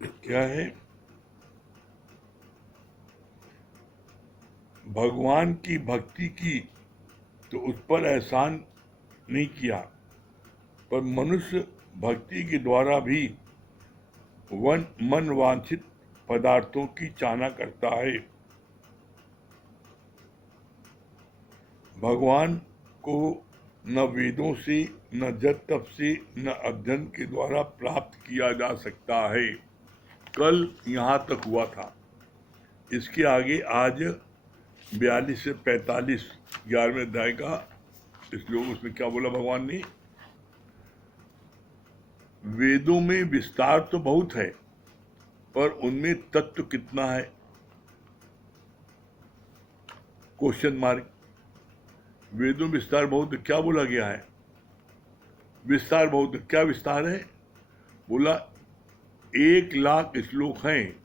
क्या है? भगवान की भक्ति की तो उस पर एहसान नहीं किया, पर मनुष्य भक्ति के द्वारा भी मन वांछित पदार्थों की चाहना करता है। भगवान को न वेदों से, न जप तप से, न अध्ययन के द्वारा प्राप्त किया जा सकता है। कल यहाँ तक हुआ था। इसके आगे आज 42 से 45 11वें अध्याय का श्लोक, उसमें क्या बोला भगवान ने? वेदों में विस्तार तो बहुत है, पर उनमें तत्व कितना है? Question mark. वेदों में विस्तार बहुत, क्या बोला गया है? विस्तार बहुत। क्या विस्तार है? बोला 1,00,000 श्लोक हैं।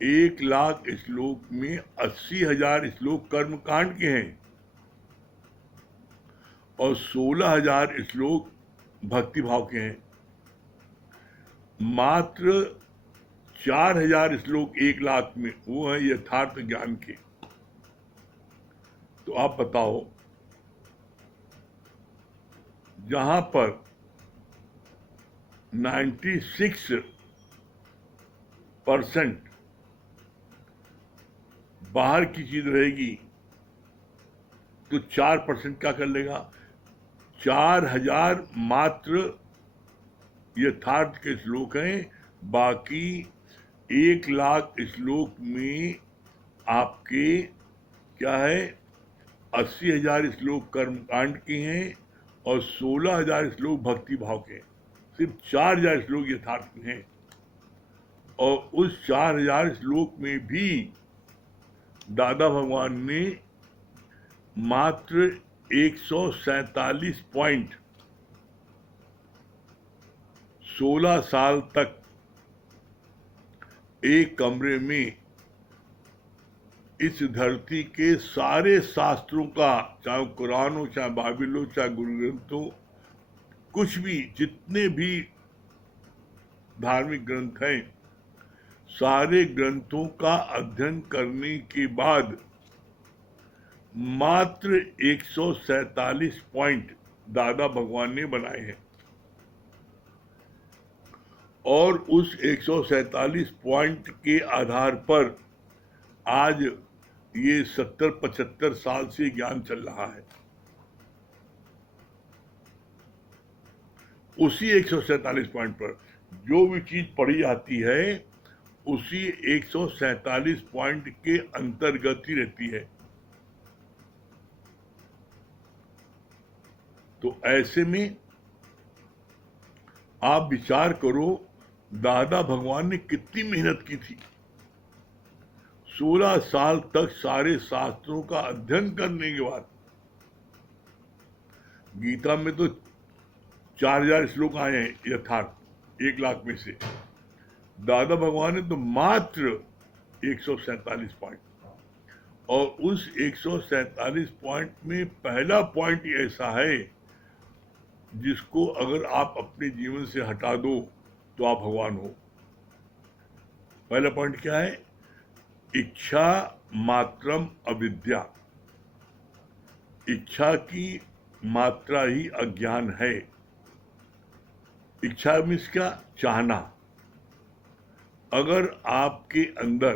1,00,000 श्लोक में 80,000 श्लोक कर्म कांड के हैं और 16,000 श्लोक भक्ति भाव के हैं। मात्र 4,000 श्लोक 1,00,000 में वो है यथार्थ ज्ञान के। तो आप बताओ, जहां पर 96% बाहर की चीज रहेगी, तो 4% क्या कर लेगा? 4,000 मात्र यथार्थ के श्लोक हैं। बाकी 1,00,000 श्लोक में आपके क्या है? 80,000 श्लोक कर्मकांड के हैं और 16,000 श्लोक भक्ति भाव के। सिर्फ 4,000 श्लोक यथार्थ में हैं। और उस 4,000 श्लोक में भी दादा भगवान ने मात्र 147 पॉइंट 16 साल तक एक कमरे में इस धरती के सारे शास्त्रों का, चाहे कुरान हो, चाहे बाइबल हो, चाहे गुरु ग्रंथ हो, कुछ भी, जितने भी धार्मिक ग्रंथ हैं, सारे ग्रंथों का अध्ययन करने के बाद मात्र 147 पॉइंट दादा भगवान ने बनाए हैं। और उस 147 पॉइंट के आधार पर आज ये 70-75 साल से ज्ञान चल रहा है। उसी 147 पॉइंट पर जो भी चीज पढ़ी जाती है, उसी 147 पॉइंट के अंतर्गत ही रहती है। तो ऐसे में आप विचार करो, दादा भगवान ने कितनी मेहनत की थी। 16 साल तक सारे शास्त्रों का अध्ययन करने के बाद, गीता में तो 4,000 श्लोक आए हैं यथार्थ 1,00,000 में से। दादा भगवान ने तो मात्र 147 पॉइंट, और उस 147 पॉइंट में पहला पॉइंट ऐसा है जिसको अगर आप अपने जीवन से हटा दो तो आप भगवान हो। पहला पॉइंट क्या है? इच्छा मात्रम अविद्या। इच्छा की मात्रा ही अज्ञान है। इच्छा मीन्स क्या? चाहना। अगर आपके अंदर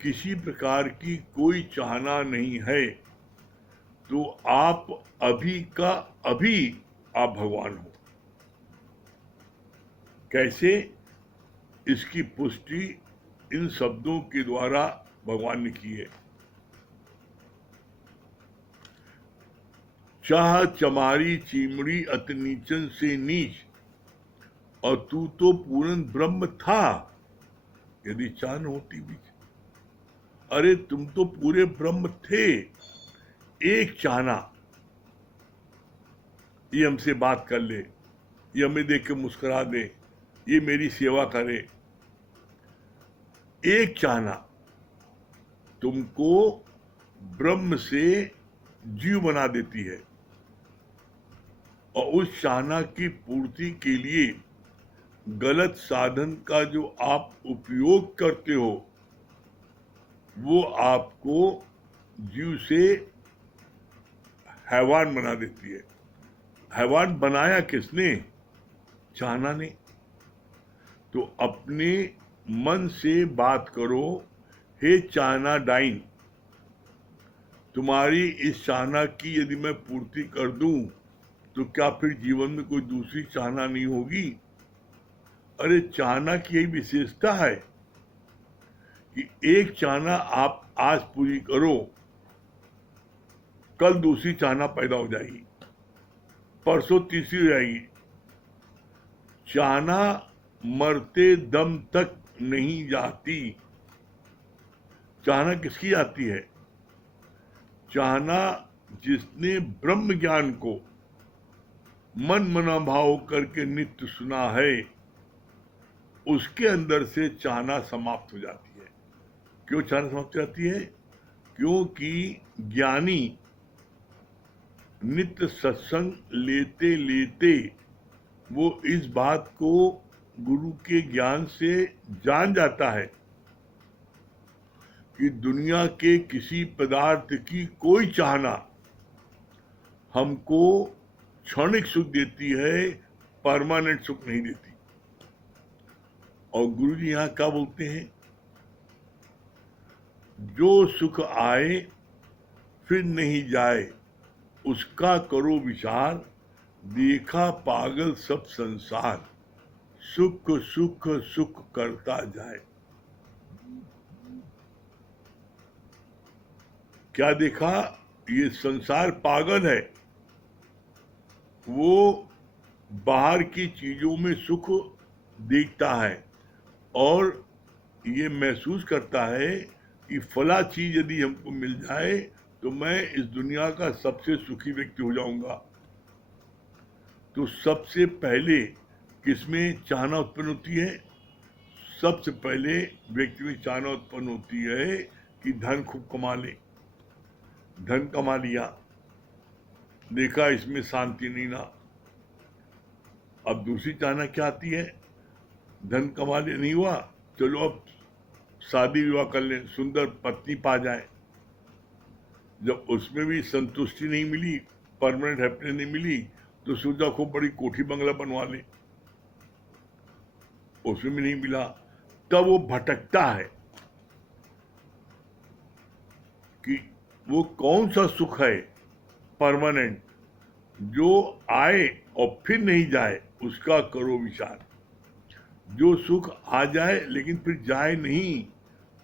किसी प्रकार की कोई चाहना नहीं है, तो आप अभी का अभी आप भगवान हो। कैसे? इसकी पुष्टि इन शब्दों के द्वारा भगवान ने की है। चाह चमारी चिमड़ी अति नीचन से नीच, और तू तो पूर्ण ब्रह्म था यदि चाह न होती भी। अरे तुम तो पूरे ब्रह्म थे। एक चाहना, ये हमसे बात कर ले, ये हमें देख के मुस्कुरा दे, ये मेरी सेवा करे, एक चाहना तुमको ब्रह्म से जीव बना देती है। और उस चाहना की पूर्ति के लिए गलत साधन का जो आप उपयोग करते हो वो आपको जीव से हैवान बना देती है। हैवान बनाया किसने? चाहना ने। तो अपने मन से बात करो, हे चाहना डाइन, तुम्हारी इस चाहना की यदि मैं पूर्ति कर दूं तो क्या फिर जीवन में कोई दूसरी चाहना नहीं होगी? अरे चाहना की यही विशेषता है कि एक चाहना आप आज पूरी करो, कल दूसरी चाहना पैदा हो जाएगी, परसों तीसरी हो जाएगी। चाहना मरते दम तक नहीं जाती। चाहना किसकी जाती है? चाहना जिसने ब्रह्म ज्ञान को मन मना भाव करके नित्य सुना है, उसके अंदर से चाहना समाप्त हो जाती है। क्यों चाहना समाप्त हो जाती है? क्योंकि ज्ञानी नित्य सत्संग लेते लेते वो इस बात को गुरु के ज्ञान से जान जाता है कि दुनिया के किसी पदार्थ की कोई चाहना हमको क्षणिक सुख देती है, परमानेंट सुख नहीं देती। और गुरु जी यहां क्या बोलते हैं? जो सुख आए फिर नहीं जाए उसका करो विचार, देखा पागल सब संसार, सुख सुख सुख करता जाए। क्या देखा? ये संसार पागल है, वो बाहर की चीजों में सुख देखता है और ये महसूस करता है कि फला चीज यदि हमको मिल जाए तो मैं इस दुनिया का सबसे सुखी व्यक्ति हो जाऊंगा। तो सबसे पहले किसमें चाहना उत्पन्न होती है? सबसे पहले व्यक्ति में चाहना उत्पन्न होती है कि धन खूब कमा ले। धन कमा लिया, देखा इसमें शांति नहीं ना, अब दूसरी चाहना क्या आती है? धन कमा ले, नहीं हुआ, चलो अब शादी विवाह कर ले, सुंदर पत्नी पा जाए। जब उसमें भी संतुष्टि नहीं मिली, परमानेंट हैप्पीनेस नहीं मिली, तो सोचा खूब बड़ी कोठी बंगला बनवा ले, उसमें भी नहीं मिला। तब वो भटकता है कि वो कौन सा सुख है परमानेंट जो आए और फिर नहीं जाए, उसका करो विचार। जो सुख आ जाए लेकिन फिर जाए नहीं,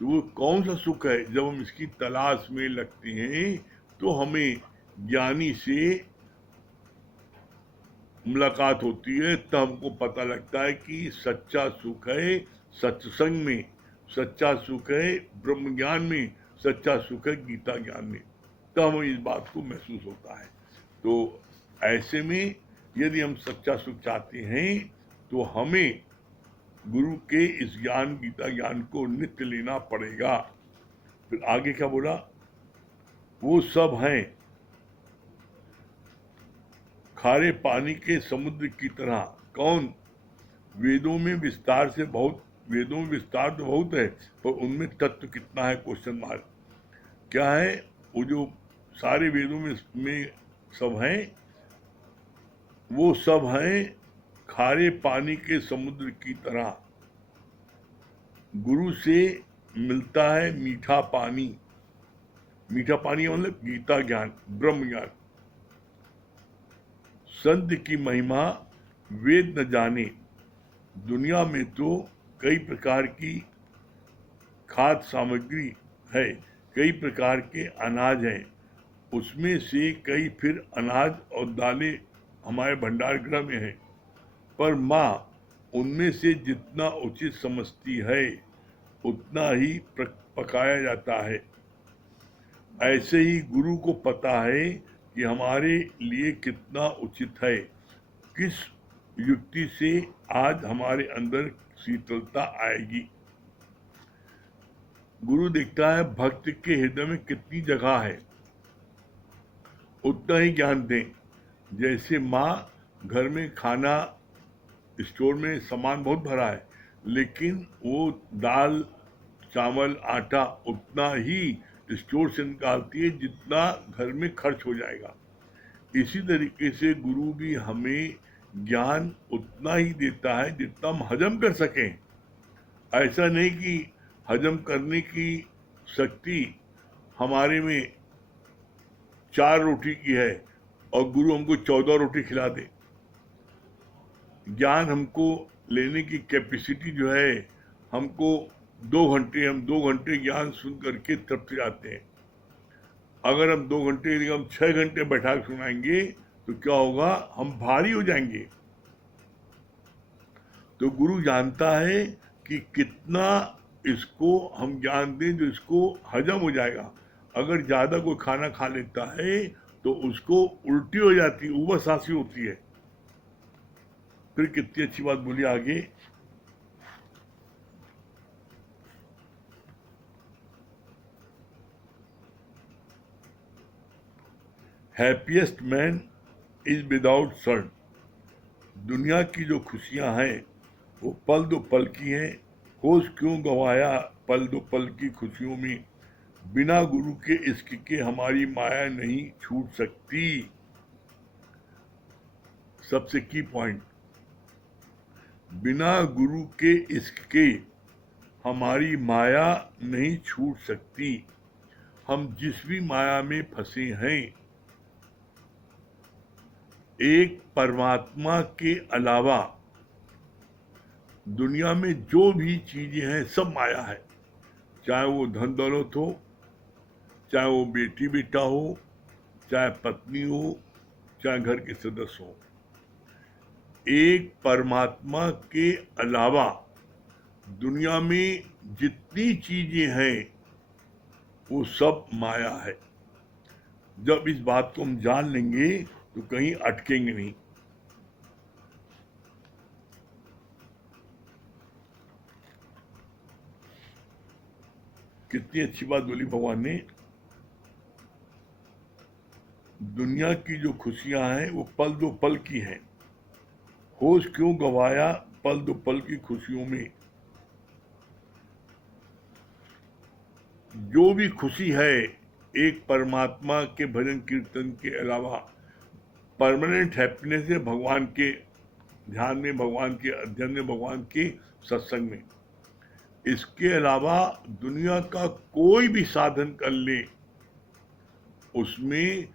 तो वो कौन सा सुख है? जब हम इसकी तलाश में लगते हैं तो हमें ज्ञानी से मुलाकात होती है, तब हमको पता लगता है कि सच्चा सुख है सत्संग में, सच्चा सुख है ब्रह्म ज्ञान में, सच्चा सुख है गीता ज्ञान में। तब हमें इस बात को महसूस होता है। तो ऐसे में यदि हम सच्चा सुख चाहते हैं तो हमें गुरु के इस ज्ञान, गीता ज्ञान को नित्य लेना पड़ेगा। फिर आगे क्या बोला? वो सब हैं खारे पानी के समुद्र की तरह। कौन? वेदों में विस्तार से बहुत, वेदों में विस्तार तो बहुत है, पर उनमें तत्व कितना है? Question mark. क्या है? वो जो सारे वेदों में सब हैं, वो सब हैं खारे पानी के समुद्र की तरह। गुरु से मिलता है मीठा पानी। मीठा पानी मतलब गीता ज्ञान, ब्रह्म ज्ञान। संत की महिमा वेद न जाने। दुनिया में तो कई प्रकार की खाद्य सामग्री है, कई प्रकार के अनाज हैं, उसमें से कई फिर अनाज और दालें हमारे भंडार गृह में हैं, पर माँ उनमें से जितना उचित समझती है उतना ही पकाया जाता है। ऐसे ही गुरु को पता है कि हमारे लिए कितना उचित है, किस युक्ति से आज हमारे अंदर शीतलता आएगी। गुरु देखता है भक्त के हृदय में कितनी जगह है, उतना ही ज्ञान दें। जैसे माँ घर में खाना स्टोर में सामान बहुत भरा है, लेकिन वो दाल चावल आटा उतना ही स्टोर से निकालती है जितना घर में खर्च हो जाएगा। इसी तरीके से गुरु भी हमें ज्ञान उतना ही देता है जितना हम हजम कर सकें। ऐसा नहीं कि हजम करने की शक्ति हमारे में 4 रोटी की है और गुरु हमको 14 रोटी खिला दे। ज्ञान हमको लेने की कैपेसिटी जो है, हमको 2 घंटे, हम 2 घंटे ज्ञान सुन करके तृप्त जाते हैं। अगर हम 2 घंटे हम 6 घंटे बैठा के सुनाएंगे तो क्या होगा, हम भारी हो जाएंगे। तो गुरु जानता है कि कितना इसको हम ज्ञान दें जो इसको हजम हो जाएगा। अगर ज्यादा कोई खाना खा लेता है तो उसको उल्टी हो जाती है, उबस होती है। फिर कितनी अच्छी बात बोली आगे, हैप्पीएस्ट मैन इज विदाउट सन। दुनिया की जो खुशियां हैं वो पल दो पल की हैं। होश क्यों गवाया पल दो पल की खुशियों में, बिना गुरु के इश्क के हमारी माया नहीं छूट सकती। सबसे की पॉइंट, बिना गुरु के इश्क के हमारी माया नहीं छूट सकती। हम जिस भी माया में फंसे हैं, एक परमात्मा के अलावा दुनिया में जो भी चीजें हैं सब माया है। चाहे वो धन दौलत हो, चाहे वो बेटी बेटा हो, चाहे पत्नी हो, चाहे घर के सदस्य हो, एक परमात्मा के अलावा दुनिया में जितनी चीजें हैं वो सब माया है। जब इस बात को हम जान लेंगे तो कहीं अटकेंगे नहीं। कितनी अच्छी बात बोली भगवान ने, दुनिया की जो खुशियां हैं वो पल दो पल की हैं। होश क्यों गवाया पल दो पल की खुशियों में। जो भी खुशी है एक परमात्मा के भजन कीर्तन के अलावा परमानेंट हैप्पीनेस है भगवान के ध्यान में, भगवान के अध्ययन में, भगवान के सत्संग में। इसके अलावा दुनिया का कोई भी साधन कर ले, उसमें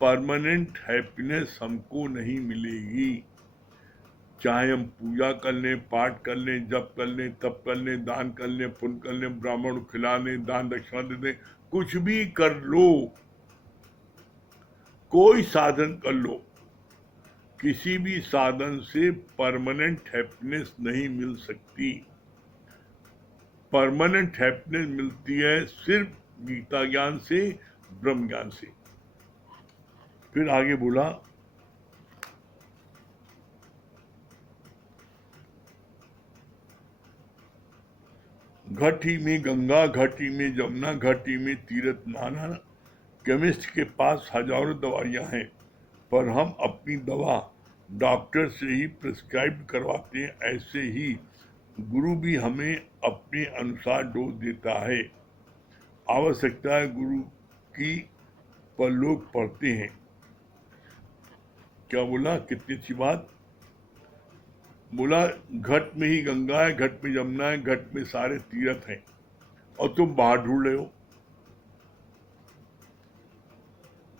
परमानेंट हैप्पीनेस हमको नहीं मिलेगी। चाहे हम पूजा कर लें, पाठ कर लें, जप कर लें, तप कर लें, दान कर लें, पुण्य कर लें, ब्राह्मण खिला लें, दान दक्षिणा दे दें, कुछ भी कर लो, कोई साधन कर लो, किसी भी साधन से परमानेंट हैप्पीनेस नहीं मिल सकती। परमानेंट हैप्पीनेस मिलती है सिर्फ गीता ज्ञान से, ब्रह्म ज्ञान से। फिर आगे बोला, घाटी में गंगा, घाटी में जमुना, घाटी में तीर्थ नाना। केमिस्ट के पास हजारों दवाइयां हैं, पर हम अपनी दवा डॉक्टर से ही प्रिस्क्राइब करवाते हैं। ऐसे ही गुरु भी हमें अपने अनुसार डोज देता है। आवश्यकता है गुरु की पर लोग पढ़ते हैं। क्या बोला, कितनी अच्छी बात बोला, घट में ही गंगा है, घट में जमुना है, घट में सारे तीर्थ हैं, और तुम बाहर ढूंढ रहे हो।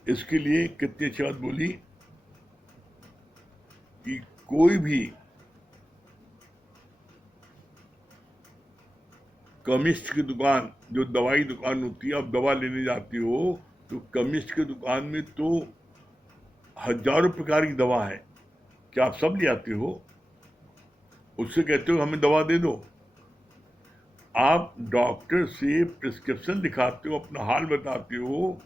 इसके लिए कितनी अच्छी बात बोली कि कोई भी केमिस्ट की दुकान, जो दवाई दुकान होती है, आप दवा लेने जाते हो तो केमिस्ट की दुकान में तो हजारों प्रकार की दवा है। क्या आप सब ले आते हो? उससे कहते हो हमें दवा दे दो। आप डॉक्टर से प्रिस्क्रिप्शन दिखाते हो, अपना हाल बताते हो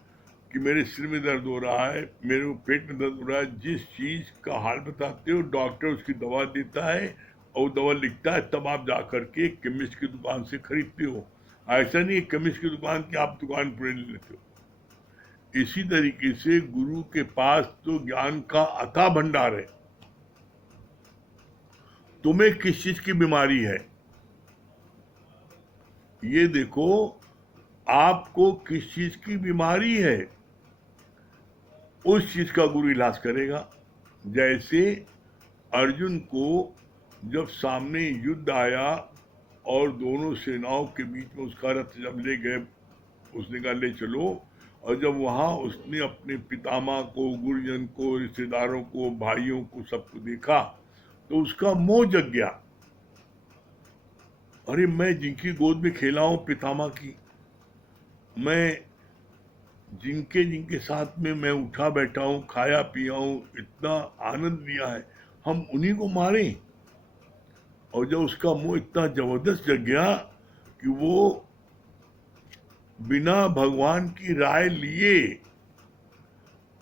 कि मेरे सिर में दर्द हो रहा है, मेरे पेट में दर्द हो रहा है। जिस चीज का हाल बताते हो डॉक्टर उसकी दवा देता है और दवा लिखता है, तब आप जाकर के केमिस्ट की दुकान से खरीदते हो। ऐसा नहीं है केमिस्ट की दुकान की आप दुकान पर ले लेते हो। इसी तरीके से गुरु के पास तो ज्ञान का अथाह भंडार है, तुम्हें किस चीज की बीमारी है, ये देखो, आपको किस चीज की बीमारी है, उस चीज का गुरु इलाज करेगा। जैसे अर्जुन को जब सामने युद्ध आया और दोनों सेनाओं के बीच में उसका रथ जब ले गए, उसने कहा ले चलो, और जब वहां उसने अपने पितामह को, गुरुजन को, रिश्तेदारों को, भाइयों को, सबको देखा तो उसका मोह जग गया। अरे मैं जिनकी गोद में खेला हूं पितामह की, मैं जिनके जिनके साथ में मैं उठा बैठा हूं, खाया पिया हूं, इतना आनंद लिया है, हम उन्हीं को मारें। और जब उसका मुंह इतना जबरदस्त जग गया कि वो बिना भगवान की राय लिए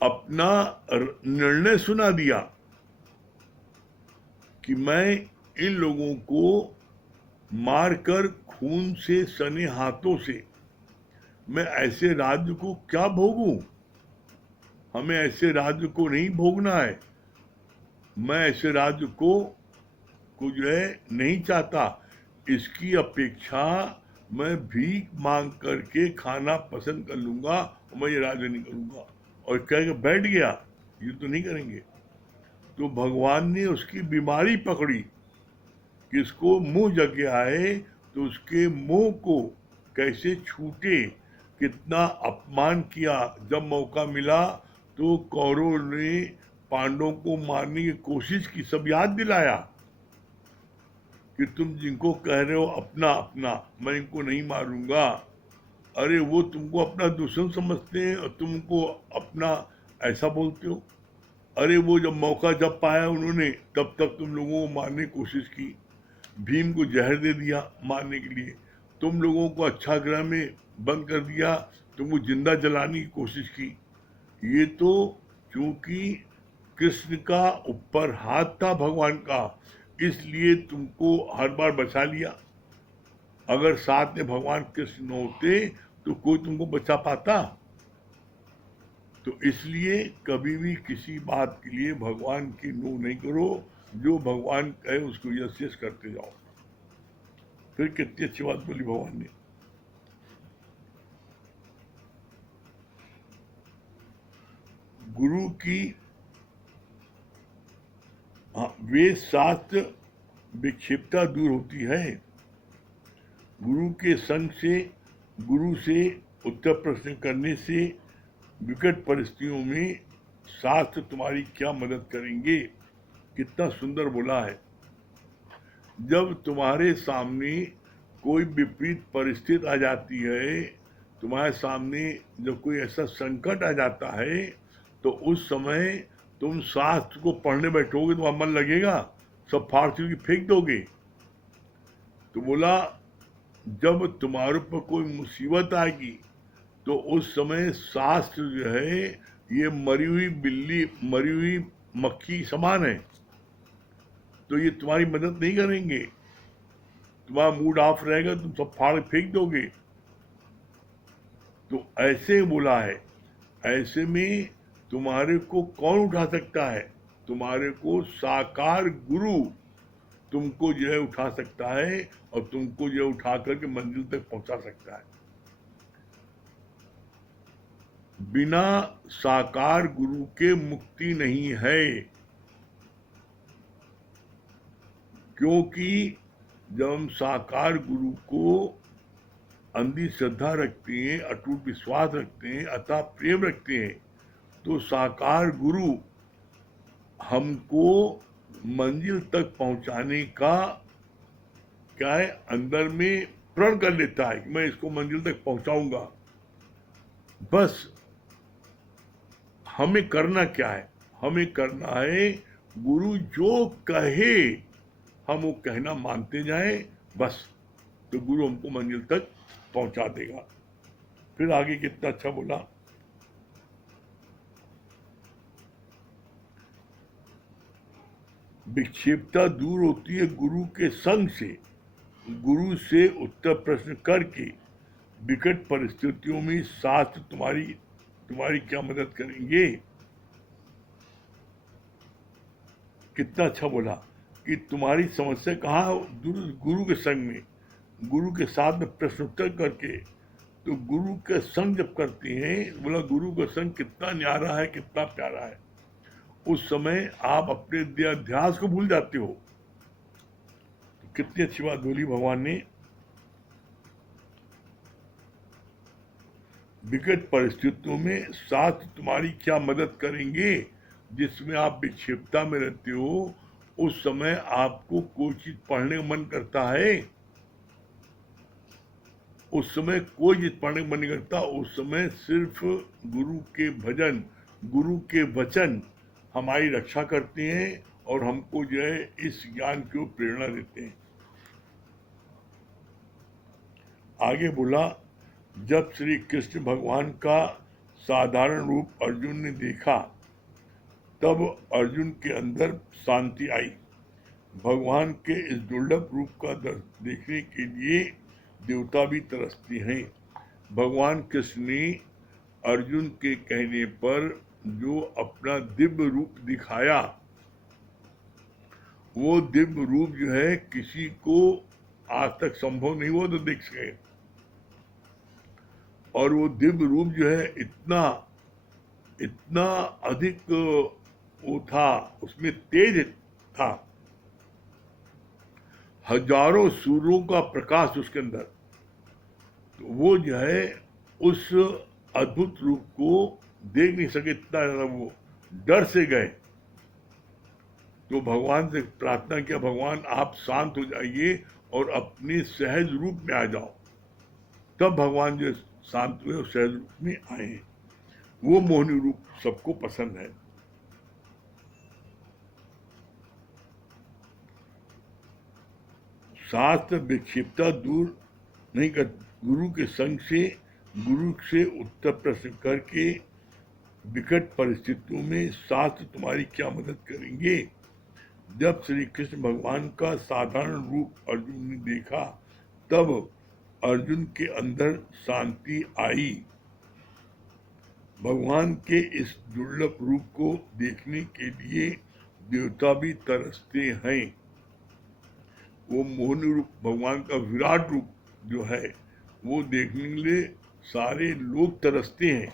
अपना निर्णय सुना दिया कि मैं इन लोगों को मारकर खून से सने हाथों से मैं ऐसे राज्य को क्या भोगूं, हमें ऐसे राज्य को नहीं भोगना है, मैं ऐसे राज्य को जो है नहीं चाहता, इसकी अपेक्षा मैं भीख मांग करके खाना पसंद कर लूंगा और मैं ये राज्य नहीं करूंगा। और कह के बैठ गया, ये तो नहीं करेंगे। तो भगवान ने उसकी बीमारी पकड़ी कि इसको मुंह जग गया है, तो उसके मुंह को कैसे छूटे, कितना अपमान किया। जब मौका मिला तो कौरवों ने पांडवों को मारने की कोशिश की, सब याद दिलाया कि तुम जिनको कह रहे हो अपना अपना, मैं इनको नहीं मारूंगा, अरे वो तुमको अपना दुश्मन समझते हैं और तुमको अपना ऐसा बोलते हो। अरे वो जब मौका जब पाया उन्होंने, तब तक तुम लोगों को मारने की कोशिश की, भीम को जहर दे दिया मारने के लिए, तुम लोगों को अच्छा ग्रह में बंद कर दिया, तुमको जिंदा जलाने की कोशिश की। ये तो चूंकि कृष्ण का ऊपर हाथ था भगवान का, इसलिए तुमको हर बार बचा लिया। अगर साथ में भगवान कृष्ण न होते तो कोई तुमको बचा पाता। तो इसलिए कभी भी किसी बात के लिए भगवान की नो नहीं करो, जो भगवान कहे उसको यस यस करते जाओ। फिर कितनी अच्छी बात बोली भगवान ने। गुरु की वेद शास्त्र विक्षिप्तता दूर होती है। गुरु के संग से, गुरु से उत्तर प्रश्न करने से विकट परिस्थितियों में शास्त्र तुम्हारी क्या मदद करेंगे। कितना सुंदर बोला है। जब तुम्हारे सामने कोई विपरीत परिस्थिति आ जाती है, तुम्हारे सामने जब कोई ऐसा संकट आ जाता है, तो उस समय तुम शास्त्र को पढ़ने बैठोगे तो मन लगेगा, सब फाड़ के फेंक दोगे। तो बोला जब तुम्हारे ऊपर कोई मुसीबत आएगी तो उस समय शास्त्र जो है ये मरी हुई बिल्ली, मरी हुई मक्खी समान है, तो ये तुम्हारी मदद नहीं करेंगे। तुम्हारा मूड ऑफ रहेगा, तुम सब फाड़ फेंक दोगे। तो ऐसे बोला है, ऐसे में तुम्हारे को कौन उठा सकता है? तुम्हारे को साकार गुरु तुमको जो है उठा सकता है और तुमको जो है उठा करके मंजिल तक पहुंचा सकता है। बिना साकार गुरु के मुक्ति नहीं है, क्योंकि जब हम साकार गुरु को अंधी श्रद्धा रखते हैं, अटूट विश्वास रखते हैं, अतः प्रेम रखते हैं, तो साकार गुरु हमको मंजिल तक पहुंचाने का क्या है, अंदर में प्रण कर लेता है कि मैं इसको मंजिल तक पहुंचाऊंगा। बस हमें करना क्या है? हमें करना है गुरु जो कहे हम वो कहना मानते जाएं, बस तो गुरु हमको मंजिल तक पहुंचा देगा। फिर आगे कितना अच्छा बोला, विक्षेपता दूर होती है गुरु के संग से, गुरु से उत्तर प्रश्न करके। विकट परिस्थितियों में शास्त्र तुम्हारी क्या मदद करेंगे। कितना अच्छा बोला, कि तुम्हारी समस्या कहाँ है? गुरु के संग में, गुरु के साथ में प्रश्नोत्तर करके। तो गुरु के संग जब करती हैं, बोला गुरु का संग कितना न्यारा है, कितना प्यारा है, उस समय आप अपने देहाध्यास को भूल जाते हो। तो कितनी अच्छी बात बोली भगवान ने। विकट परिस्थितियों में शास्त्र तुम्हारी क्या मदद करेंगे? जिसमें आप विक्षिप्तता में रहते हो, उस समय आपको कोई चीज पढ़ने का मन करता है? उस समय कोई चीज पढ़ने का मन नहीं करता। उस समय सिर्फ गुरु के भजन, गुरु के वचन हमारी रक्षा करते हैं और हमको जो है इस ज्ञान की ओर प्रेरणा देते हैं। आगे बोला, जब श्री कृष्ण भगवान का साधारण रूप अर्जुन ने देखा, तब अर्जुन के अंदर शांति आई। भगवान के इस दुर्लभ रूप का देखने के लिए देवता भी तरसते हैं। भगवान कृष्ण ने अर्जुन के कहने पर जो अपना दिव्य रूप दिखाया, वो दिव्य रूप जो है किसी को आज तक संभव नहीं हुआ तो देख सके। और वो दिव्य रूप जो है इतना इतना अधिक वो था, उसमें तेज था, हजारों सूर्यों का प्रकाश उसके अंदर। तो वो जो है उस अद्भुत रूप को देख नहीं सके, इतना ज्यादा वो डर से गए। तो भगवान से प्रार्थना किया, भगवान आप शांत हो जाइए और अपने सहज रूप में आ जाओ। तब भगवान जो शांत हुए और सहज रूप में आए। वो मोहनी रूप सबको पसंद है। शास्त्र विक्षिप्तता दूर नहीं कर, गुरु के संग से, गुरु से उत्तर प्रश्न करके विकट परिस्थितियों में शास्त्र तुम्हारी क्या मदद करेंगे? जब श्री कृष्ण भगवान का साधारण रूप अर्जुन ने देखा, तब अर्जुन के अंदर शांति आई। भगवान के इस दुर्लभ रूप को देखने के लिए देवता भी तरसते हैं। वो मोहनी रूप, भगवान का विराट रूप जो है, वो देखने के लिए सारे लोग तरसते हैं।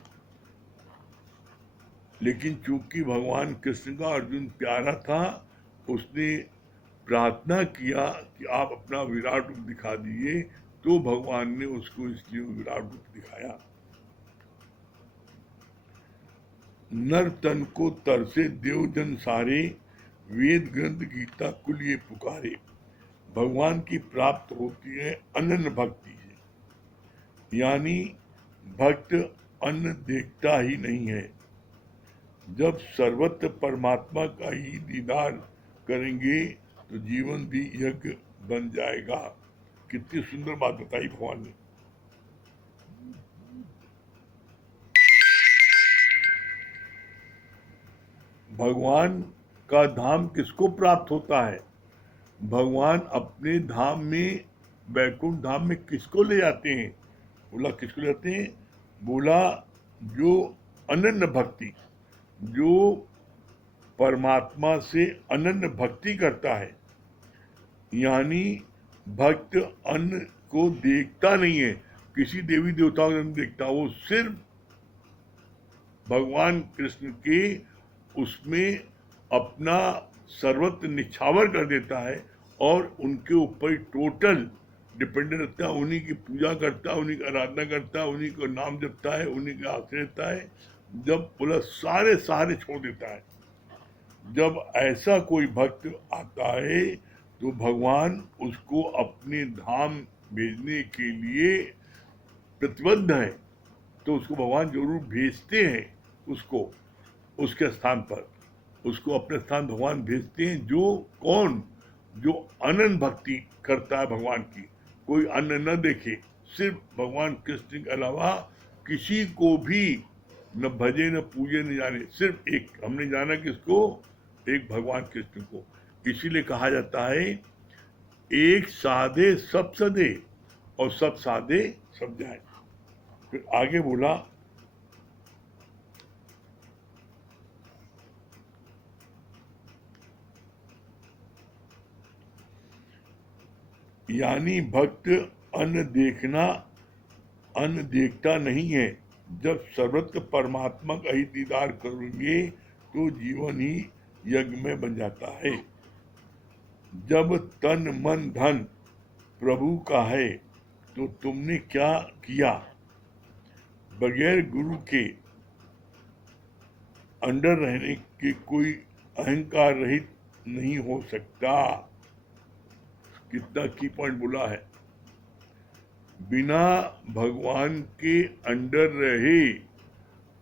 लेकिन चूंकि भगवान कृष्ण का अर्जुन प्यारा था, उसने प्रार्थना किया कि आप अपना विराट रूप दिखा दीजिए, तो भगवान ने उसको इसलिए विराट रूप दिखाया। नर तन को तरसे देवजन सारे, वेद ग्रंथ गीता कुल ये पुकारे। भगवान की प्राप्त होती है अनन्य भक्ति से, यानी भक्त अन्न देखता ही नहीं है। जब सर्वत्र परमात्मा का ही दीदार करेंगे तो जीवन भी यज्ञ बन जाएगा। कितनी सुंदर बात बताई भगवान ने। भगवान का धाम किसको प्राप्त होता है? भगवान अपने धाम में, वैकुंठ धाम में किसको ले जाते हैं? बोला किसको ले जाते हैं? बोला जो अनन्य भक्ति, जो परमात्मा से अनन्य भक्ति करता है। यानी भक्त अन्न को देखता नहीं है, किसी देवी देवताओं को नहीं देखता, वो सिर्फ भगवान कृष्ण के उसमें अपना सर्वत्र निछावर कर देता है और उनके ऊपर टोटल डिपेंडेंट रहता है। उन्हीं की पूजा करता है, उन्हीं की आराधना करता है, उन्हीं को नाम जपता है, उन्हीं का आश्रय रहता है। जब बोला सारे सहारे छोड़ देता है। जब ऐसा कोई भक्त आता है तो भगवान उसको अपने धाम भेजने के लिए प्रतिबद्ध है, तो उसको भगवान जरूर भेजते हैं। उसको उसके स्थान पर, उसको अपने स्थान भगवान भेजते हैं। जो कौन? जो अनन्य भक्ति करता है भगवान की, कोई अन्य न देखे, सिर्फ भगवान कृष्ण के अलावा किसी को भी न भजे न पूजे न जाने, सिर्फ एक हमने जाना किसको? एक भगवान कृष्ण को। इसीलिए कहा जाता है एक साधे सब सदे और सब साधे सब जाए। फिर आगे बोला, यानी भक्त अन्न देखता नहीं है। जब सर्वत्र परमात्मा का ही दीदार करेंगे तो जीवन ही यज्ञ में बन जाता है। जब तन मन धन प्रभु का है तो तुमने क्या किया? बगैर गुरु के अंडर रहने के कोई अहंकार रहित नहीं हो सकता। कितना की पॉइंट बोला है। बिना भगवान के अंडर रहे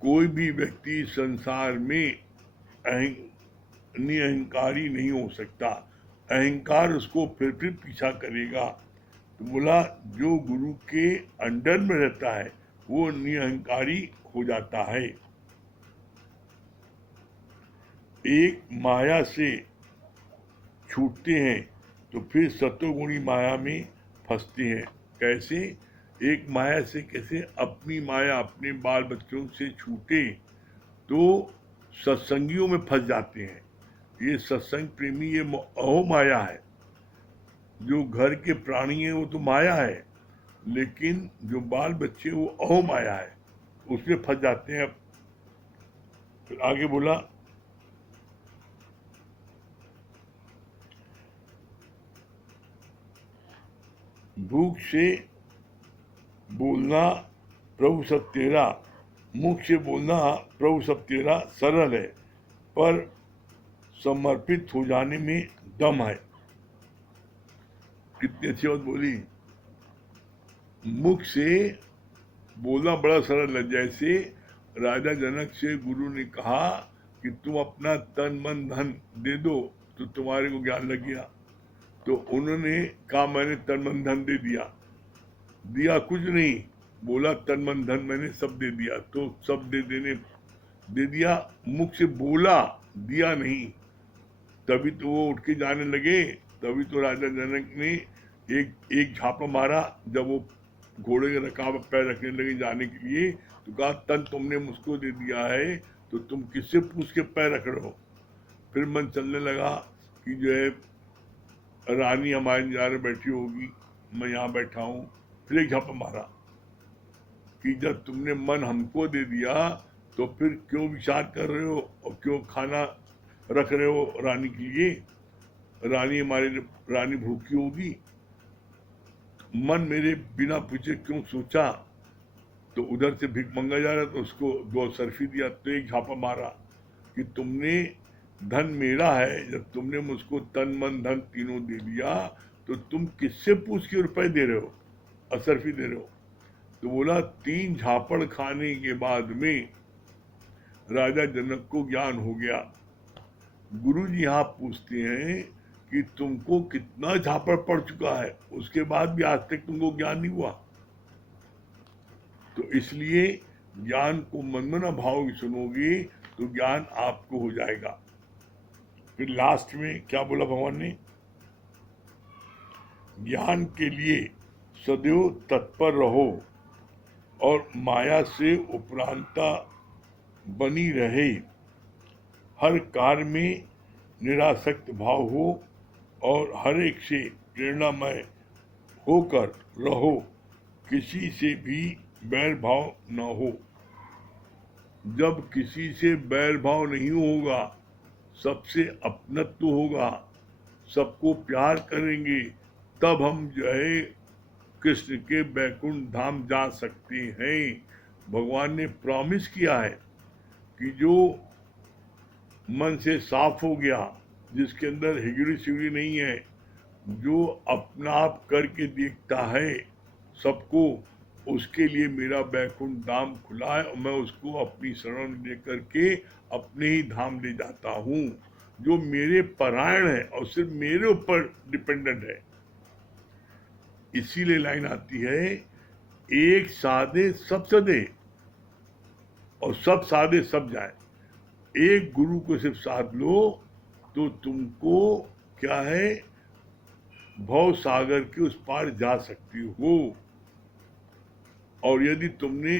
कोई भी व्यक्ति संसार में निअहंकारी नहीं हो सकता। अहंकार उसको फिर पीछा करेगा। तो बोला जो गुरु के अंडर में रहता है वो निअहंकारी हो जाता है। एक माया से छूटते हैं तो फिर सत्वगुणी माया में फंसते हैं। कैसे? एक माया से कैसे? अपनी माया अपने बाल बच्चों से छूटे तो सत्संगियों में फंस जाते हैं। ये सत्संग प्रेमी ये अहो माया है। जो घर के प्राणी है वो तो माया है, लेकिन जो बाल बच्चे वो अहो माया है, उसमें फंस जाते हैं। फिर आगे बोला भूख से बोलना प्रभु सब तेरा, मुख से बोलना प्रभु सब तेरा सरल है, पर समर्पित हो जाने में दम है। कितनी अच्छी बात बोली। मुख से बोलना बड़ा सरल है। जैसे राजा जनक से गुरु ने कहा कि तुम अपना तन मन धन दे दो तो तुम्हारे को ज्ञान लग गया। तो उन्होंने कहा मैंने तन मन धन दे दिया कुछ नहीं, बोला तन मन धन मैंने सब दे दिया। तो सब दे दिया, मुख से बोला, दिया नहीं। तभी तो वो उठ के जाने लगे। तभी तो राजा जनक ने एक झापा मारा। जब वो घोड़े के रकाब पैर रखने लगे जाने के लिए तो कहा तन तुमने मुझको दे दिया है तो तुम किससे पूछ के पैर रख रहे हो? फिर मन चलने लगा कि जो है रानी हमारे इंतजार में बैठी होगी, मैं यहाँ बैठा हूँ। फिर एक झापा मारा कि जब तुमने मन हमको दे दिया तो फिर क्यों विचार कर रहे हो और क्यों खाना रख रहे हो रानी के लिए? रानी भूखी होगी। मन मेरे बिना पूछे क्यों सोचा? तो उधर से भिख मंगा जा रहा तो उसको 2 सरफी दिया। तो एक झापा मारा कि तुमने धन मेरा है, जब तुमने मुझको तन मन धन तीनों दे दिया तो तुम किससे पूछ के रुपए दे रहे हो, असरफी दे रहे हो? तो बोला 3 झापड़ खाने के बाद में राजा जनक को ज्ञान हो गया। गुरु जी यहाँ पूछते हैं कि तुमको कितना झापड़ पड़ चुका है, उसके बाद भी आज तक तुमको ज्ञान नहीं हुआ? तो इसलिए ज्ञान को मनमना भाव सुनोगे तो ज्ञान आपको हो जाएगा। फिर लास्ट में क्या बोला भगवान ने? ज्ञान के लिए सदैव तत्पर रहो और माया से उपरांता बनी रहे। हर कार्य में निरासक्त भाव हो और हर एक से प्रेरणामय होकर रहो। किसी से भी बैर भाव न हो। जब किसी से बैर भाव नहीं होगा, सबसे अपनत्व होगा, सबको प्यार करेंगे, तब हम जो है कृष्ण के बैकुंठ धाम जा सकते हैं। भगवान ने प्रॉमिस किया है कि जो मन से साफ हो गया, जिसके अंदर हिगड़ी सिगड़ी नहीं है, जो अपना आप करके देखता है सबको, उसके लिए मेरा बैकुंठ धाम खुला है और मैं उसको अपनी शरण लेकर के अपने ही धाम ले जाता हूँ। जो मेरे परायण है और सिर्फ मेरे ऊपर डिपेंडेंट है। इसीलिए लाइन आती है, एक साधे सब सदे और सब साधे सब जाए। एक गुरु को सिर्फ साध लो तो तुमको क्या है, भव सागर के उस पार जा सकती हो। और यदि तुमने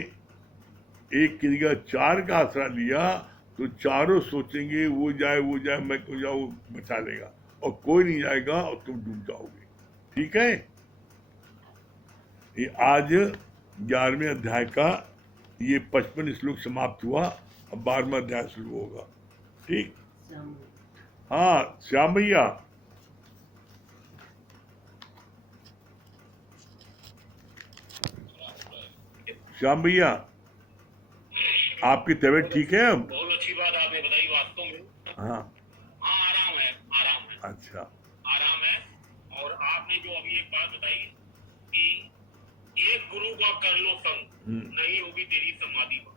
एक की जगह 4 का आसरा लिया तो चारों सोचेंगे वो जाए मैं क्यों जाऊँ, बचा लेगा, और कोई नहीं जाएगा और तुम डूब जाओगे। ठीक है। ये आज 11वें अध्याय का ये 55 श्लोक समाप्त हुआ। अब 12वां अध्याय शुरू होगा। ठीक। हाँ श्याम भैया, श्याम भैया आपकी तबीयत ठीक है अब? बहुत अच्छी बात आपने बताई वास्तव में। हाँ हाँ आराम है, आराम है, अच्छा। आराम है। और आपने जो अभी एक बात बताई कि एक गुरु का कर लो संग, नहीं होगी तेरी समाधि पर।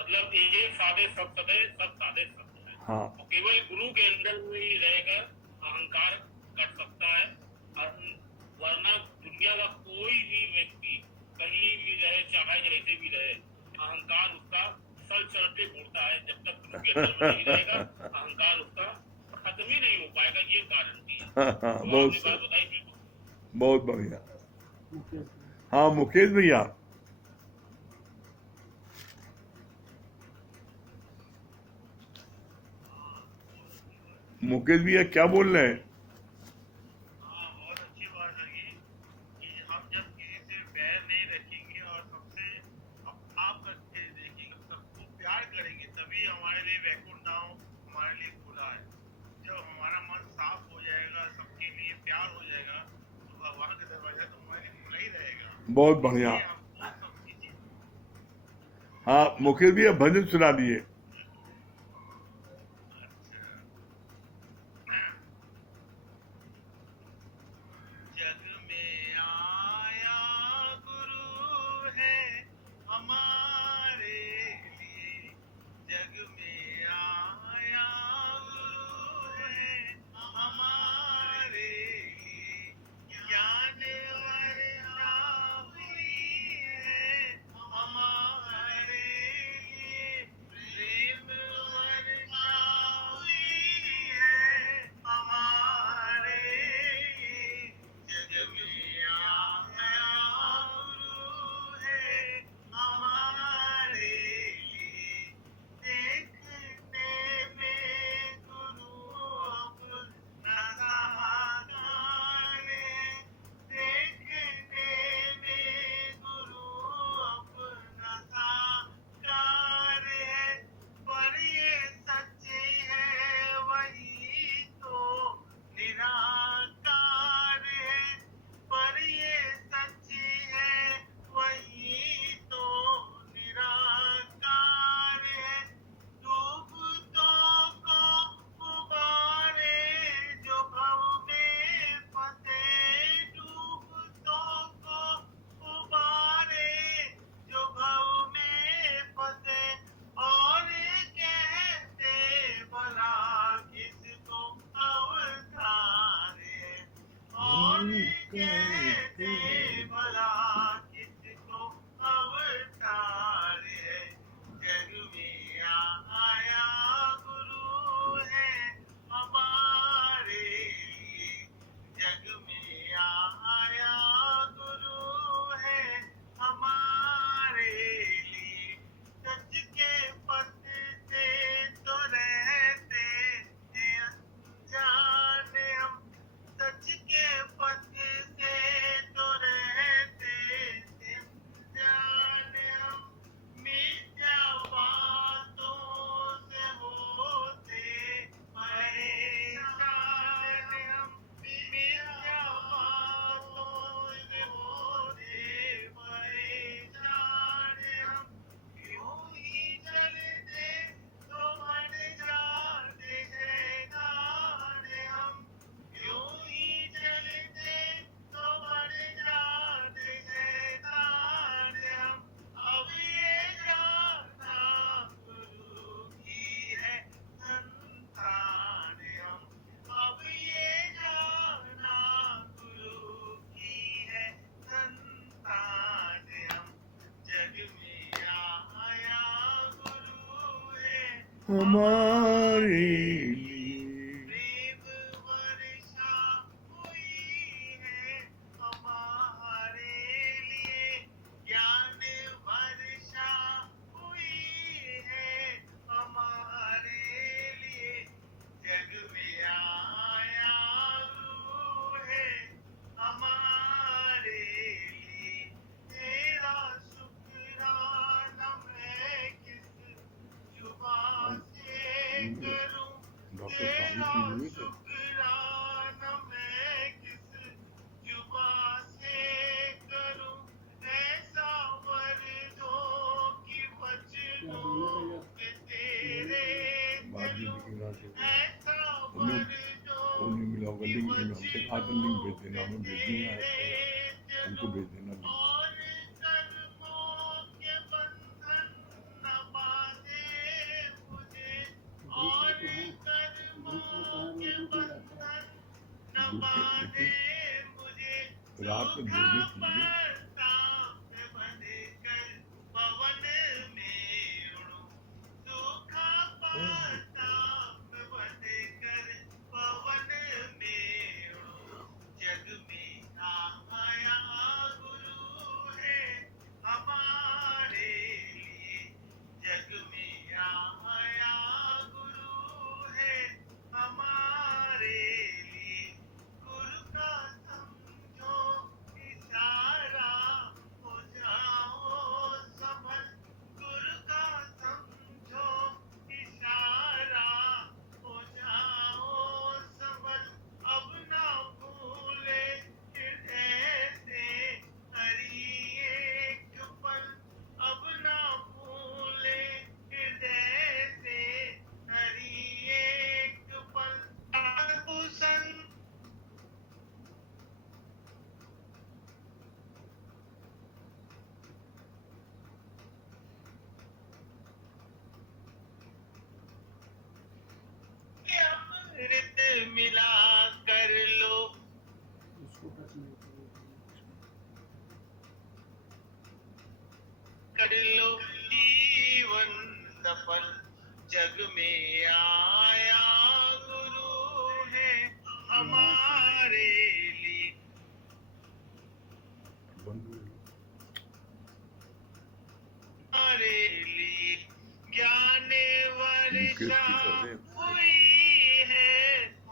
मतलब ये सादे शब्द है, सब सादे शब्द है। हाँ और केवल गुरु के अंदर में ही रहकर अहंकार कर सकता है। वरना दुनिया का कोई भी व्यक्ति कहीं भी रहे, चाहे जैसे भी रहे, अहंकार उसका सर चढ़ते घूरता है। जब तक गुरु के अंदर में नहीं रहेगा, अहंकार उसका खत्म ही नहीं हो पाएगा। ये गारंटी है। तो बहुत आपने बात बताई थी। बहुत बढ़िया। हाँ मुकेश भैया, मुकेश भैया क्या बोल रहे हैं? हाँ बहुत अच्छी बात लगी कि हम जब किसी से बैर नहीं रखेंगे और सबसे आप करके देखेंगे, सबको प्यार करेंगे, तभी हमारे लिए वैकुंठ धाम हमारे लिए खुला है। जब हमारा मन साफ हो जाएगा, सबके लिए प्यार हो जाएगा, तो भगवान का दरवाजा तो हमारे लिए खुला ही रहेगा। बहुत बढ़िया। इसलिए हमको सब चीजें हाँ मुकेश भैया भजन सुना दिए। जग में आया गुरु है हमारे लिए, जग में आया गुरु है हमारे लिए, ज्ञान वर्षा हुई है हमारे लिए, प्रेम वर्षा हुई है हमारे लिए, जग में आया गुरु है हमारे लिए, देखने में गुरु अपना साकार है, देखने में गुरु अपना साकार है, पर ये सच्चे है वही तो निराकार है, पर ये सच्ची है वही तो निराकार है, डूबतों को उबारे जो भव में फंसे, डूबतों को उबारे जो भव में फंसे, और कहते भला किसको अवतार है, और कहते भला किसको अवतार है, जग में आया गुरु है हमारे लिए, जग में आया गुरु है हमारे लिए, सच के पथ से तो रहते हैं अनजाने हम, सच के पथ से तो रहते हैं अनजाने हम, मिथ्या बातों से होते परेशान हम, मिथ्या बातों से होते परेशान हम, यूं ही चलते तो बन जाते शैतान हम, यूं ही चलते तो बन जाते शैतान हम, अब ये जाना गुरु की है संतान हम, अब ये जाना गुरु की है संतान हम, जग में आया गुरु है हमारे लिए प्रेम वर्षा हुई है हमारे लिए, ज्ञान वर्षा हुई है हमारे लिए, जग में आया गुरु है हमारे लिए, हमसे कहा था लिंक भेज देना, हमें भेज दूंगा, हमको भेज देना लिंक। और कर्मों के बंधन न बांधे मुझे, और कर्मों के बंधन न बांधे मुझे, रात में बोलने के लिए ताप बनकर पवन में उड़ूं, सूखा ताप बनकर पवन में उड़ूं, जग में आया गुरु है हमारे लिए, जग में आया गुरु है हमारे लिए, गुरु का समझो इशारा हो जाओ संभल, गुरु का समझो इशारा हो जाओ संभल, अब ना भूले हृदय से हरि एक पल, अब ना भूले हृदय से हरि एक पल, भूषण अमृत मिला कर लो, कर लो जीवन सफल, जग में आया गुरु है हमारे लिए, हमारे लिए ज्ञान वर्षा हुई है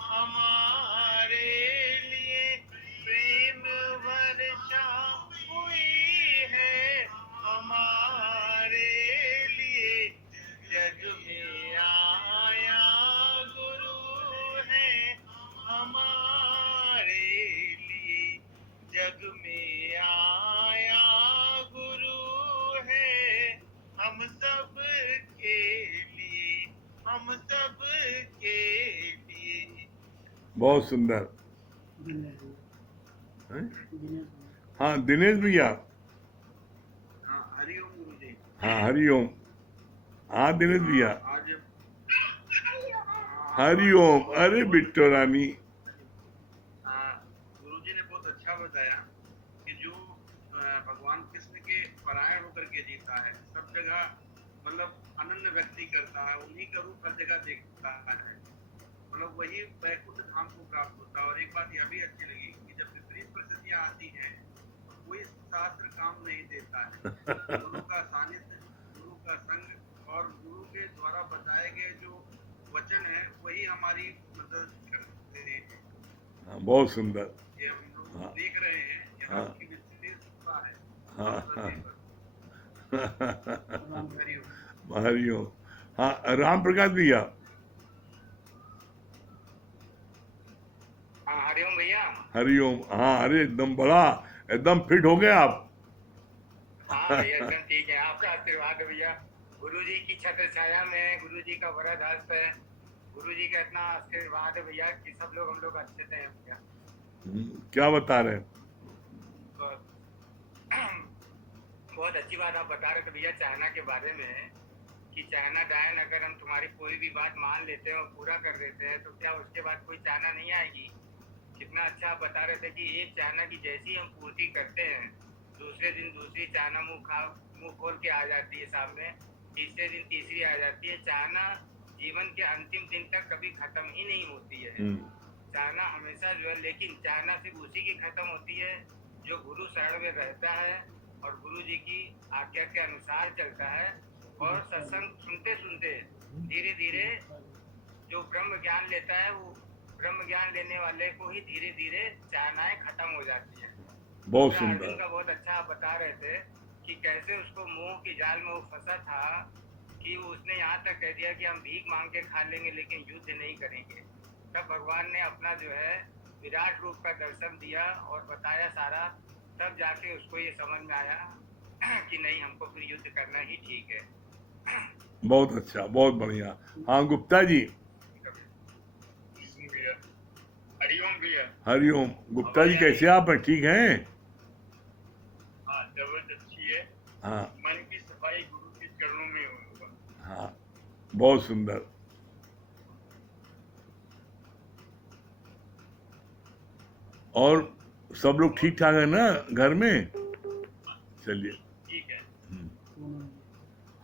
हमारे लिए, प्रेम वर्षा हुई है हमारे लिए, जग में आया गुरु है हमारे लिए, जग में आया गुरु है हम सब के लिए, हम सब के लिए। बहुत सुंदर। हैं? हाँ दिनेश भैया, हाँ हरिओम गुरु जी। हाँ हरिओम। हाँ दिनेश भैया, आज हरिओम। अरे बिट्टो रानी, गुरु जी ने बहुत अच्छा बताया कि जो भगवान कृष्ण के परायण होकर के जीता है, सब जगह मतलब अनन्य व्यक्ति करता है, उन्हीं का रूप हर जगह देखता है, मतलब वही वैकुंठ धाम को प्राप्त होता है। और एक बात यह भी अच्छी लगी कि जब विपरीत परिस्थितियां आती हैं तो कोई शास्त्र काम नहीं देता है, गुरु का सानिध्य, गुरु का संग और गुरु के द्वारा बताए गए जो वचन है वही हमारी मदद करते हैं। हाँ, बहुत सुंदर। ये हम लोग हाँ। देख रहे हैं, यहाँ हाँ। की विशेषता है। हाँ, हाँ। हरिओम। हरिओम। हाँ राम प्रकाश भैया, हाँ हरिओम भैया। हरिओम। हाँ अरे एकदम बड़ा, एकदम फिट हो गए आप। हाँ भैया एकदम ठीक है, आपका आशीर्वाद है भैया, गुरु जी की छत्र छाया में गुरु जी का वरद हस्त है, गुरु जी का इतना आशीर्वाद है भैया कि सब लोग हम लोग अच्छे से हैं भैया। क्या बता रहे हैं? तो बहुत अच्छी बात आप बता रहे थे भैया चाइना के बारे में, कि चाइना डायन अगर हम तुम्हारी कोई भी बात मान लेते हैं और पूरा कर देते हैं तो क्या उसके बाद कोई चाइना नहीं आएगी। कितना अच्छा आप बता रहे थे कि एक चाइना की जैसी हम पूर्ति करते हैं, दूसरे दिन दूसरी चाइना मुंह खोल के आ जाती है सामने, तीसरे दिन तीसरी आ जाती है। चाइना जीवन के अंतिम दिन तक कभी खत्म ही नहीं होती है, चाइना हमेशा जो है, लेकिन चाइना सिर्फ उसी की खत्म होती है जो गुरु शरण में रहता है और गुरु जी की आज्ञा के अनुसार चलता है, और सत्संग सुनते सुनते धीरे धीरे जो ब्रह्म ज्ञान लेता है, वो ब्रह्म ज्ञान लेने वाले को ही धीरे धीरे चाहनाएं खत्म हो जाती है। बहुत अर्जुन सुंदर। का बहुत अच्छा आप बता रहे थे कि कैसे उसको मोह की जाल में वो फंसा था, कि उसने यहाँ तक कह दिया कि हम भीख मांग के खा लेंगे लेकिन युद्ध नहीं करेंगे। तब भगवान ने अपना जो है विराट रूप का दर्शन दिया और बताया सारा, तब जाके उसको ये समझ में आया कि नहीं, हमको फिर युद्ध करना ही ठीक है। बहुत अच्छा, बहुत बढ़िया। हाँ गुप्ता जी। हरिओम भैया। हरिओम। गुप्ता जी कैसे आप हैं, ठीक हैं? हाँ, तबीयत अच्छी है। हाँ मन की सफाई गुरु के चरणों में होगा। हाँ, बहुत सुंदर। और सब लोग ठीक ठाक है ना घर में? चलिए। ठीक है।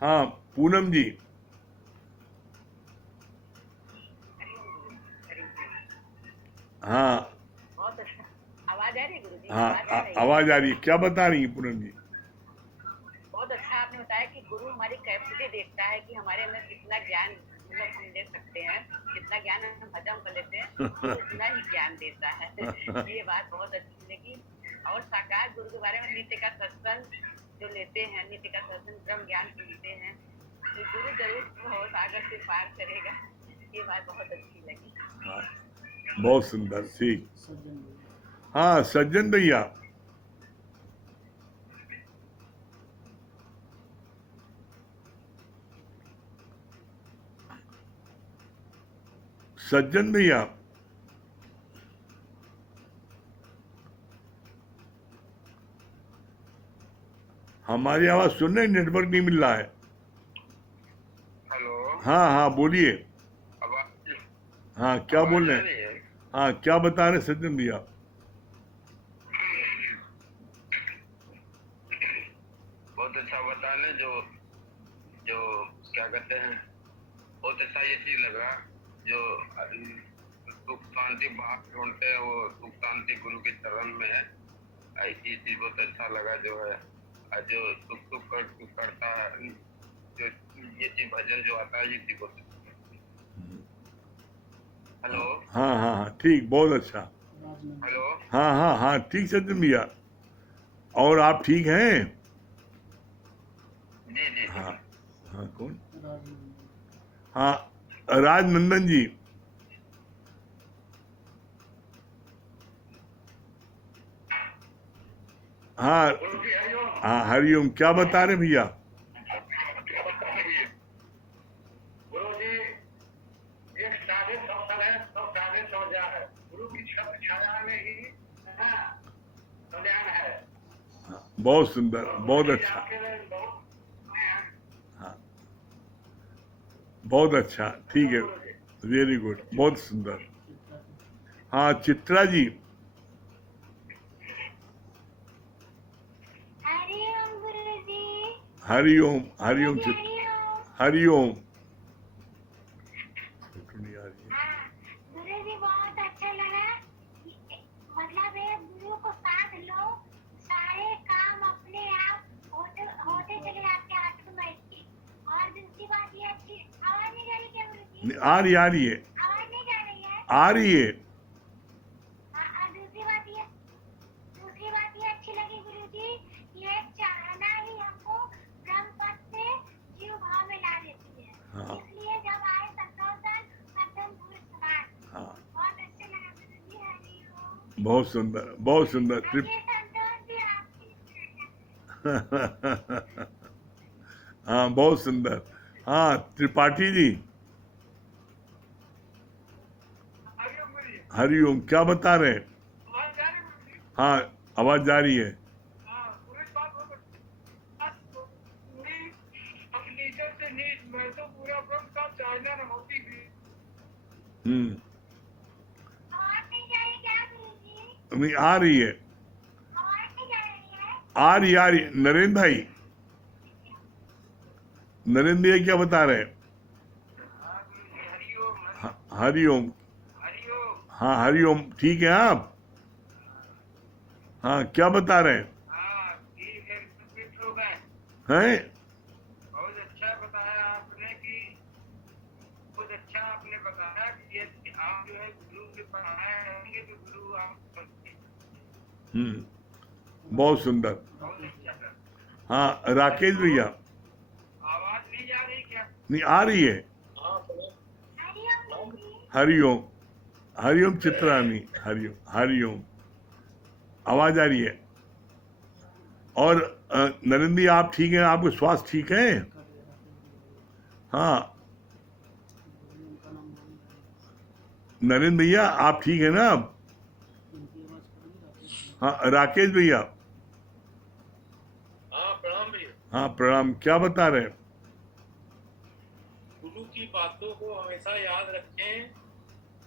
हाँ पूनम जी। हाँ बहुत अच्छा। आवाज आ रही है गुरुजी? हाँ, आवाज आ रही है? आवाज आ रही है, क्या बता रही है पूनम जी? बहुत अच्छा आपने बताया कि गुरु हमारी कैपेसिटी देखता है कि हमारे अंदर कितना ज्ञान मतलब हम ले सकते हैं, कितना ज्ञान हम हजम कर लेते हैं, तो उतना ही ज्ञान देता है। ये बात बहुत अच्छी लगी। और साकार गुरु के बारे में नित्य का सत्संग जो लेते हैं, नित्य का सत्संग ब्रह्म ज्ञान सुनते हैं, तो गुरु जरूर भव सागर से पार करेगा। ये बात बहुत अच्छी लगी। हाँ, बहुत सुंदर, ठीक। हाँ सज्जन भैया। सज्जन भैया, हमारी आवाज सुन रहे? नेटवर्क नहीं मिल रहा है। हेलो। हाँ हाँ बोलिए। आवाज हाँ क्या बोल रहे आ हैं? रही है? हाँ क्या बता रहे हैं सज्जन भैया? बहुत अच्छा बता रहे, जो जो क्या कहते हैं, बहुत अच्छा ये चीज लगा जो सुख शांति बाहर ढूंढते हैं, वो सुख शांति गुरु के चरण में है। ऐसी चीज बहुत अच्छा लगा जो है, और जो सुख करता है, जो ये चीज भजन जो आता है, ये चीज बहुत अच्छा। हेलो। हाँ हाँ हाँ ठीक, बहुत अच्छा। हेलो। हाँ हाँ हाँ ठीक सज्जन भैया। और आप ठीक हैं? जी जी। हाँ हाँ कौन? हाँ राजनंदन जी। हाँ हाँ हरिओम, क्या बता रहे भैया? गुरु जी, एक साढ़े सौ साल है, सौ साढ़े सौ जा है, गुरु की छत्र छाया में ही कल्याण है। हाँ, बहुत सुंदर, बहुत अच्छा। आपके लिए बहुत हाँ बहुत अच्छा, ठीक है, वेरी गुड, बहुत सुंदर। हाँ चित्रा जी। हरिओम गुरुजी। हरिओम हरिओम गुरुजी चित्रा, हरिओम। हरिओम। फोटो नहीं आ रही है। हाँ, गुरुजी बहुत अच्छा लगा। मतलब है गुरु को साथ लो, सारे काम अपने आप होते होते चले जाते हैं ऑटोमेटिक। और दूसरी बात ये अच्छी आवाज नहीं जा रही क्या गुरुजी? आ रही है, आवाज नहीं जा रही है? आ रही है। हाँ, और दूसरी बात ये अच्छी लगी गुरुजी, ये चाहना ही हमको ब्रह्म पद से जीव भाव में ला देती है। हाँ। इसलिए जब आए संतोषन मध्यम पुरुष समान। हाँ बहुत अच्छा लगा गुरुजी। हरिओम। बहुत सुंदर, बहुत सुंदर। ये संतोष भी आपकी हाँ बहुत सुंदर। हाँ त्रिपाठी जी। हरिओम, क्या बता रहे हैं? हाँ आवाज जा रही है। मैं तो पूरा ब्रह्म का चाहना होती भी। आवाज नहीं जा रही क्या गुरुजी? नहीं आ रही है, आवाज नहीं जा रही है? आ रही। नरेंद्र भाई, नरेंद्र भैया क्या बता रहे हैं? हरिओम। हरिओम। हरिओम। हाँ हरिओम, ठीक है आप? हाँ क्या बता रहे हैं? हाँ ठीक है, फिट हो गए। हैं? बहुत अच्छा बताया आपने कि बहुत अच्छा आपने बताया कि ये कि आप जो है गुरु से पढ़ाए रहेंगे तो गुरु आप बहुत सुंदर। बहुत अच्छा था। हाँ राकेश भैया। आवाज नहीं जा रही क्या? नहीं आ रही है। हरिओम गुरुजी। हरिओम हरिओम चित्रानी। हरिओम हरिओम, आवाज आ रही है। और नरेंद्र जी आप ठीक हैं? आपके स्वास्थ्य ठीक है? हाँ नरेंद्र भैया आप ठीक है ना? हाँ राकेश भैया। हाँ प्रणाम भैया। हाँ प्रणाम, क्या बता रहे हैं? गुरु की बातों को हमेशा याद रखें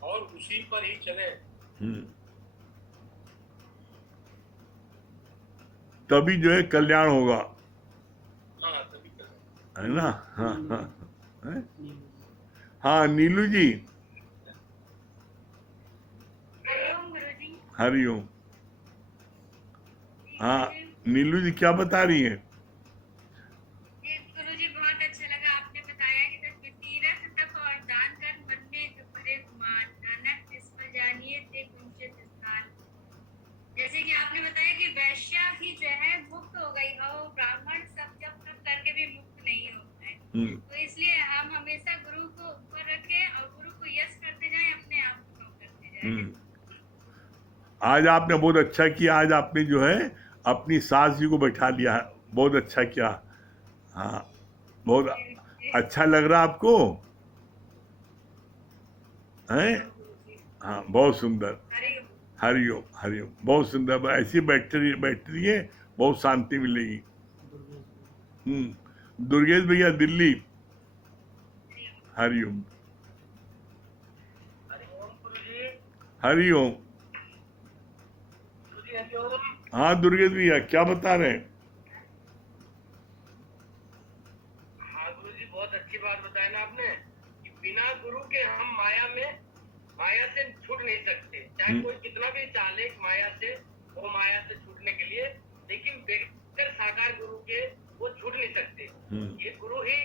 और उसी पर ही चलें। हम्म, तभी जो है कल्याण होगा, हाँ तभी चलें। है ना? हाँ हाँ हैं? हाँ नीलू जी, हरिओम गुरुजी। हरिओम। हाँ नीलू जी क्या बता रही है? ये गुरुजी बहुत अच्छा लगा आपने बताया कि तीरथ तप और दान कर मन में जो भरे गुमान नानक जिस पर जानिए ते कुंचित स्थान। जैसे कि आपने बताया कि वैश्या भी जो है मुक्त हो गई और ब्राह्मण सब जब तक करके भी मुक्त नहीं होता है। तो इसलिए हम हमेशा गुरु को ऊपर रखें और गुरु को यश करते जाएं, अपने आप को कम करते जाएं। आज आपने बहुत अच्छा किया, आज आपने जो है अपनी सास जी को बैठा लिया, बहुत अच्छा किया। हाँ बहुत अच्छा लग रहा आपको है? हाँ बहुत सुंदर। हरिओम। हरिओम हरिओम, बहुत सुंदर। ऐसी बैठ रही है, बहुत शांति मिलेगी। दुर्गेश भैया दिल्ली। हरिओम हरिओम गुरुजी। हरिओम। गुरुजी हरिओम। हाँ दुर्गेश भैया क्या बता रहे हैं? हाँ गुरुजी बहुत अच्छी बात बताया ना आपने कि बिना गुरु के हम माया से छूट नहीं सकते। चाहे कोई कितना भी चाले माया से, वो माया से छूटने के लिए, लेकिन बेहतर साकार गुरु के वो छूट नहीं सकते। ये गुरु ही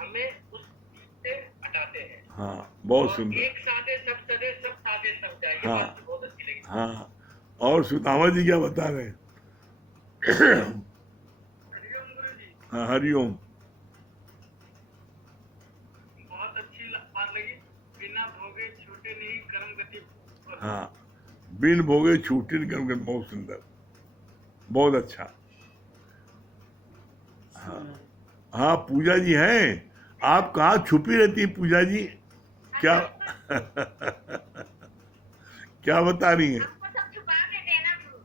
हमें उस चीज से हटाते हैं। हाँ बहुत और सुंदर। एक साथे सब सदे सब साथे सब जाए, ये हाँ। बात मुझे बहुत अच्छी लगी। हाँ और सुदामा जी क्या बता रहे हैं? हरिओम गुरुजी। हाँ हरिओम। बहुत अच्छी बात लगी। बिना भोगे छूटे नहीं कर्म गति। हाँ बिन भोगे छूटे नहीं कर्म गति, बहुत सुंदर, बहुत अच्छा। हाँ हाँ पूजा जी हैं, आप कहाँ छुपी रहती है पूजा जी? क्या क्या बता रही हैं? हमको सब छुपा के देना गुरु।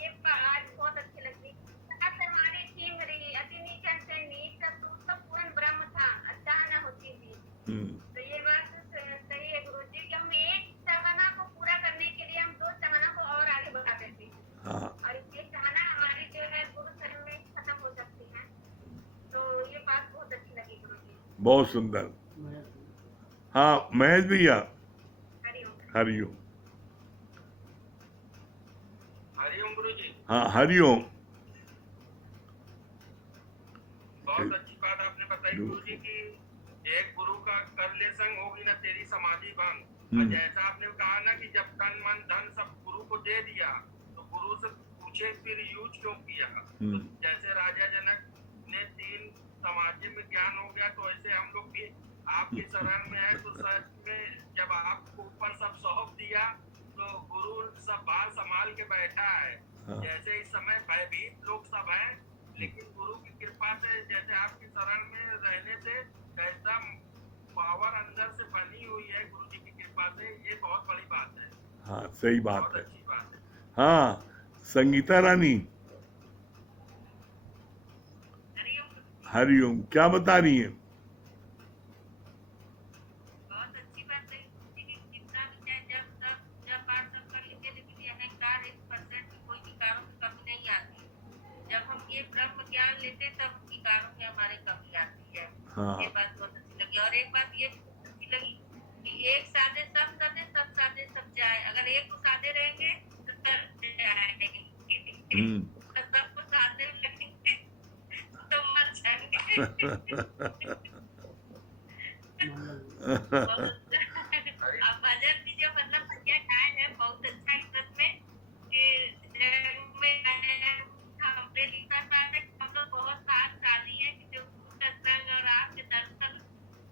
ये आज बहुत अच्छी लगी। आज हमारी टीम रही अति नीचन से नीच तक तो पूर्ण ब्रह्म था, अचानक होती थी। तो ये बात सही है गुरुजी कि हम एक चाहना को पूरा करने के लिए हम दो चाहना को और आगे बढ़ा देते हैं। हाँ और ये चाहना हमारी जो है गुरु शरण में खत्म हो सकती है। तो ये बात बहुत अच्छी लगी गुरुजी। बहुत सुंदर। हाँ महेश भैया। हरिओम। हरिओम। हरिओम गुरुजी। हाँ हरिओम। बहुत अच्छी बात आपने बताई गुरुजी की एक गुरु का कर ले संग होगी ना तेरी समाधि भंग। और जैसा आपने कहा ना कि जब तन मन धन सब गुरु को दे दिया तो गुरु से पूछे फिर यूज क्यों किया। तो जैसे राजा जनक ने 3 समाधि में ज्ञान हो गया, तो ऐसे हम लोग भी आपके शरण में है। तो सच में जब आपको ऊपर सब सौंप दिया तो गुरु सब बाल संभाल के बैठा है। जैसे इस समय भयभीत लोग सब हैं, लेकिन गुरु की कृपा से जैसे आपकी शरण में रहने से कैसा पावर अंदर से बनी हुई है गुरु जी की कृपा से, ये बहुत बड़ी बात है। हाँ सही बात बहुत है। अच्छी बात है। हाँ संगीता रानी। हरिओम क्या बता रही हैं? बहुत अच्छी बात है कि कितना भी चाहे जब बात सब कर लेंगे, लेकिन ये अहंकार 1% कोई विकारों की कमी नहीं आती। जब हम ये ब्रह्म ज्ञान लेते तब विकारों में हमारे कमी आती है। हाँ। ये बात बहुत अच्छी लगी। और एक बात ये अच्छी लगी कि एक साधे सब साधे सब साधे सब जाए। अगर एक को साधे रहेंगे तो सब जाएंगे, सबको साधे लगेंगे तो मर जाएंगे। अब भजन भी जो मतलब भैया गाए हैं बहुत अच्छा है सच में कि हमने लिखा था कि हम लोग बहुत भाग्यशाली है कि जो गुरु का संग और आपके दर्शन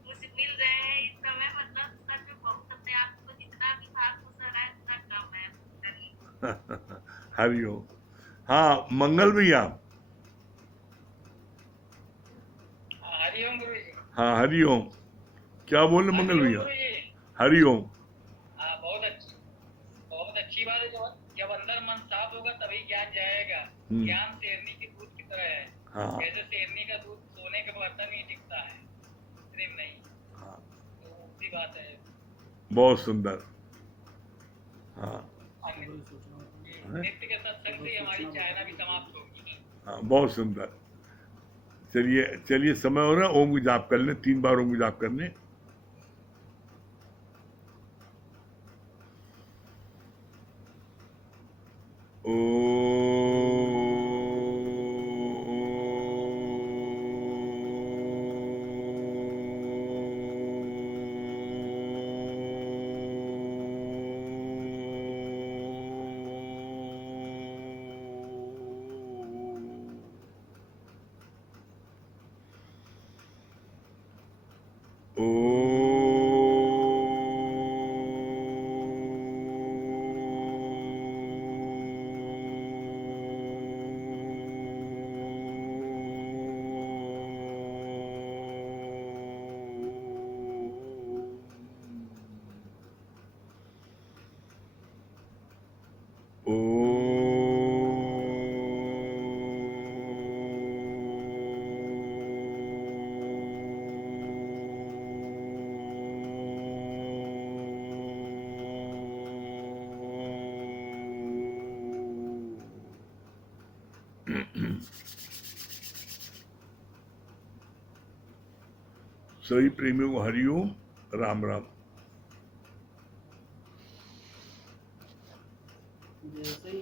मुझे मिल रहे हैं इस समय। मतलब सच में बहुत अपने आप को जितना भी भाग कुशल है उतना कम है। हरिओम। हाँ मंगल भैया। हरिओम गुरुजी। हाँ हरिओम, क्या बोल रहे मंगल भैया? गुरुजी। हरिओम। बहुत अच्छी। अच्छी बात है, जब अंदर मन साफ होगा तभी ज्ञान जाएगा। ज्ञान शेरनी के दूध की तरह है। हाँ जैसे शेरनी का दूध सोने के बर्तन ही टिकता है, क्रीम नहीं। हाँ, तो उसी बात है। बहुत सुंदर। हाँ नित्य के सत्संग से हमारी चायना भी समाप्त होगी। हाँ, बहुत सुंदर। चलिए चलिए, समय हो रहा है, ओम को जाप कर लें, 3 बार ओम को जाप कर लें। सभी प्रेमियों को हरिओम, राम राम। जैसे ही